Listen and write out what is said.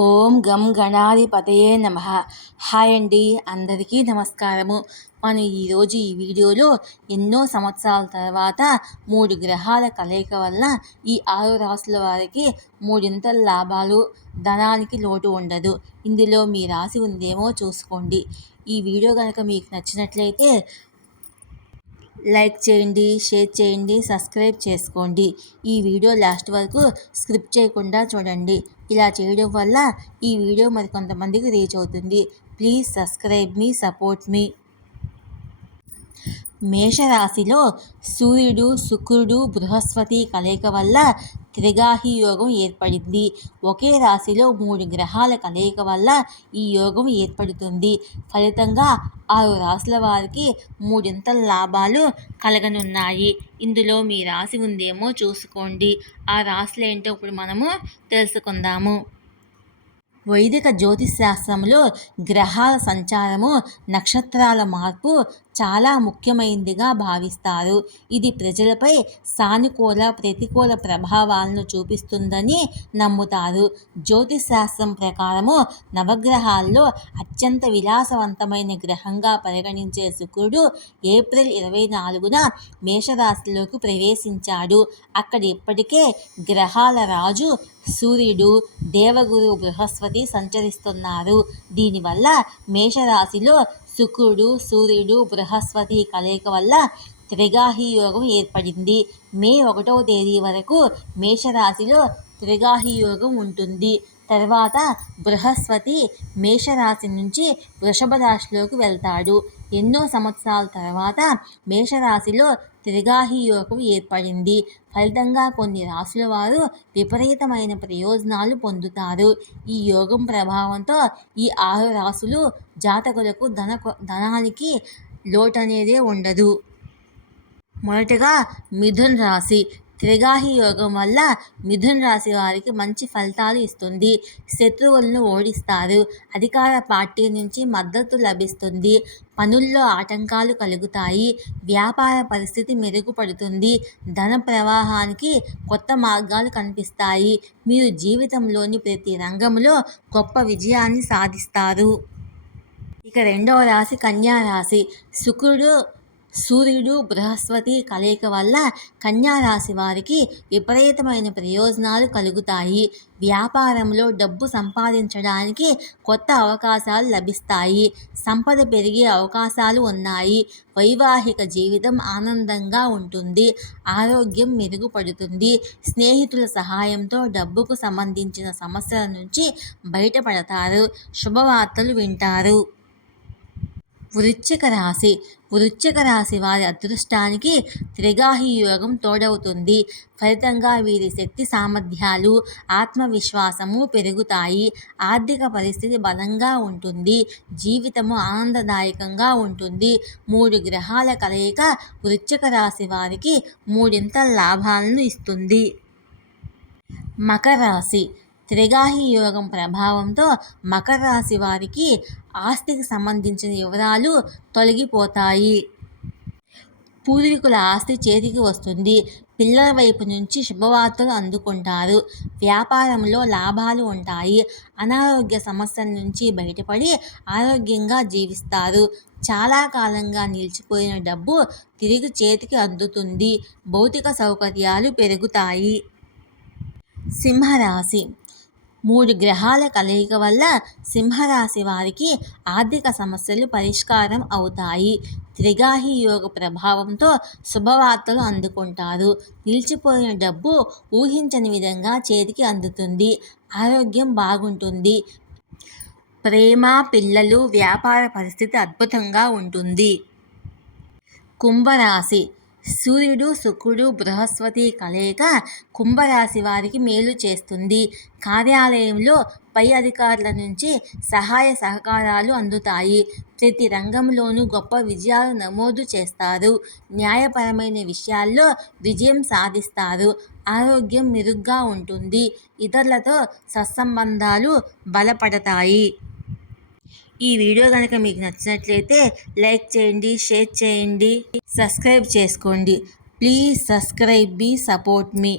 ఓం గం గణాధిపతయే నమః. హాయ్ అండి, అందరికీ నమస్కారము. మనం ఈరోజు ఈ వీడియోలో ఎన్నో సంవత్సరాల తర్వాత 3 గ్రహాల కలయిక వల్ల ఈ 6 రాశుల వారికి మూడింతల లాభాలు, ధనానికి లోటు ఉండదు. ఇందులో మీ రాశి ఉందేమో చూసుకోండి. ఈ వీడియో కనుక మీకు నచ్చినట్లయితే లైక్ చేయండి, షేర్ చేయండి, సబ్స్క్రైబ్ చేసుకోండి. ఈ వీడియో లాస్ట్ వరకు స్కిప్ చేయకుండా చూడండి. ఇలా చేయడం వల్ల ఈ వీడియో మరికొంతమందికి రీచ్ అవుతుంది. ప్లీజ్ సబ్స్క్రైబ్ మీ, సపోర్ట్ మీ. మేషరాశిలో సూర్యుడు, శుక్రుడు, బృహస్పతి కలయిక వల్ల త్రిగాహి యోగం ఏర్పడింది. ఒకే రాశిలో 3 గ్రహాల కలయిక వల్ల ఈ యోగం ఏర్పడుతుంది. ఫలితంగా 6 రాశుల వారికి మూడింతల లాభాలు కలగనున్నాయి. ఇందులో మీ రాశి ఉందేమో చూసుకోండి. ఆ రాశులు ఏంటో ఇప్పుడు మనము తెలుసుకుందాము. వైదిక జ్యోతిష్ శాస్త్రంలో గ్రహాల సంచారము, నక్షత్రాల మార్పు చాలా ముఖ్యమైనదిగా భావిస్తారు. ఇది ప్రజలపై సానుకూల, ప్రతికూల ప్రభావాలను చూపిస్తుందని నమ్ముతారు. జ్యోతిష్ శాస్త్రం ప్రకారము నవగ్రహాల్లో అత్యంత విలాసవంతమైన గ్రహంగా పరిగణించే శుక్రుడు ఏప్రిల్ 24న మేషరాశిలోకి ప్రవేశించాడు. అక్కడ ఇప్పటికే గ్రహాల రాజు సూర్యుడు, దేవగురు బృహస్పతి సంచరిస్తున్నారు. దీనివల్ల మేషరాశిలో శుక్రుడు, సూర్యుడు, బృహస్పతి కలయిక వల్ల త్రిగాహి యోగం ఏర్పడింది. మే 1వ తేదీ వరకు మేషరాశిలో త్రిగాహి యోగం ఉంటుంది. తర్వాత బృహస్పతి మేషరాశి నుంచి వృషభ రాశిలోకి వెళ్తాడు. ఎన్నో సంవత్సరాల తర్వాత మేషరాశిలో త్రిగాహి యోగం ఏర్పడింది. ఫలితంగా కొన్ని రాశుల వారు విపరీతమైన ప్రయోజనాలు పొందుతారు. ఈ యోగం ప్రభావంతో ఈ 6 రాశులు జాతకులకు ధనానికి లోటనేదే ఉండదు. మొదటగా మిథున్ రాశి. త్రిగాహి యోగం వల్ల మిథున్ రాశి వారికి మంచి ఫలితాలు ఇస్తుంది. శత్రువులను ఓడిస్తారు. అధికార పార్టీ నుంచి మద్దతు లభిస్తుంది. పనుల్లో ఆటంకాలు కలుగుతాయి. వ్యాపార పరిస్థితి మెరుగుపడుతుంది. ధన ప్రవాహానికి కొత్త మార్గాలు కనిపిస్తాయి. మీరు జీవితంలోని ప్రతి రంగంలో గొప్ప విజయాన్ని సాధిస్తారు. ఇక రెండవ రాశి కన్యా రాశి. శుక్రుడు, సూర్యుడు, బృహస్పతి కలయిక వల్ల కన్యా రాశి వారికి విపరీతమైన ప్రయోజనాలు కలుగుతాయి. వ్యాపారంలో డబ్బు సంపాదించడానికి కొత్త అవకాశాలు లభిస్తాయి. సంపద పెరిగే అవకాశాలు ఉన్నాయి. వైవాహిక జీవితం ఆనందంగా ఉంటుంది. ఆరోగ్యం మెరుగుపడుతుంది. స్నేహితుల సహాయంతో డబ్బుకు సంబంధించిన సమస్యల నుంచి బయటపడతారు. శుభవార్తలు వింటారు. వృశ్చిక రాశి. వృశ్చిక రాశి వారి అదృష్టానికి త్రిగాహి యోగం తోడవుతుంది. ఫలితంగా వీరి శక్తి సామర్థ్యాలు, ఆత్మవిశ్వాసము పెరుగుతాయి. ఆర్థిక పరిస్థితి బలంగా ఉంటుంది. జీవితము ఆనందదాయకంగా ఉంటుంది. 3 గ్రహాల కలయిక వృశ్చిక రాశి వారికి మూడింతల లాభాలను ఇస్తుంది. మకర రాశి. త్రిగాహి యోగం ప్రభావంతో మకర రాశి వారికి ఆస్తికి సంబంధించిన వివరాలు తొలగిపోతాయి. పూర్వీకుల ఆస్తి చేతికి వస్తుంది. పిల్లల వైపు నుంచి శుభవార్తలు అందుకుంటారు. వ్యాపారంలో లాభాలు ఉంటాయి. అనారోగ్య సమస్యల నుంచి బయటపడి ఆరోగ్యంగా జీవిస్తారు. చాలా కాలంగా నిలిచిపోయిన డబ్బు తిరిగి చేతికి అందుతుంది. భౌతిక సౌకర్యాలు పెరుగుతాయి. సింహరాశి. 3 గ్రహాల కలయిక వల్ల సింహరాశి వారికి ఆర్థిక సమస్యలు పరిష్కారం అవుతాయి. త్రిగాహి యోగ ప్రభావంతో శుభవార్తలు అందుకుంటారు. నిలిచిపోయిన డబ్బు ఊహించని విధంగా చేతికి అందుతుంది. ఆరోగ్యం బాగుంటుంది. ప్రేమ, పిల్లలు, వ్యాపార పరిస్థితి అద్భుతంగా ఉంటుంది. కుంభరాశి. సూర్యుడు, శుక్రుడు, బృహస్పతి కలయిక కుంభరాశి వారికి మేలు చేస్తుంది. కార్యాలయంలో పై అధికారుల నుంచి సహాయ సహకారాలు అందుతాయి. ప్రతి రంగంలోనూ గొప్ప విజయాలు నమోదు చేస్తారు. న్యాయపరమైన విషయాల్లో విజయం సాధిస్తారు. ఆరోగ్యం మెరుగ్గా ఉంటుంది. ఇతరులతో సత్సంబంధాలు బలపడతాయి. ఈ వీడియో కనుక మీకు నచ్చినట్లయితే లైక్ చేయండి, షేర్ చేయండి, సబ్స్క్రైబ్ చేసుకోండి. Please subscribe me, support me.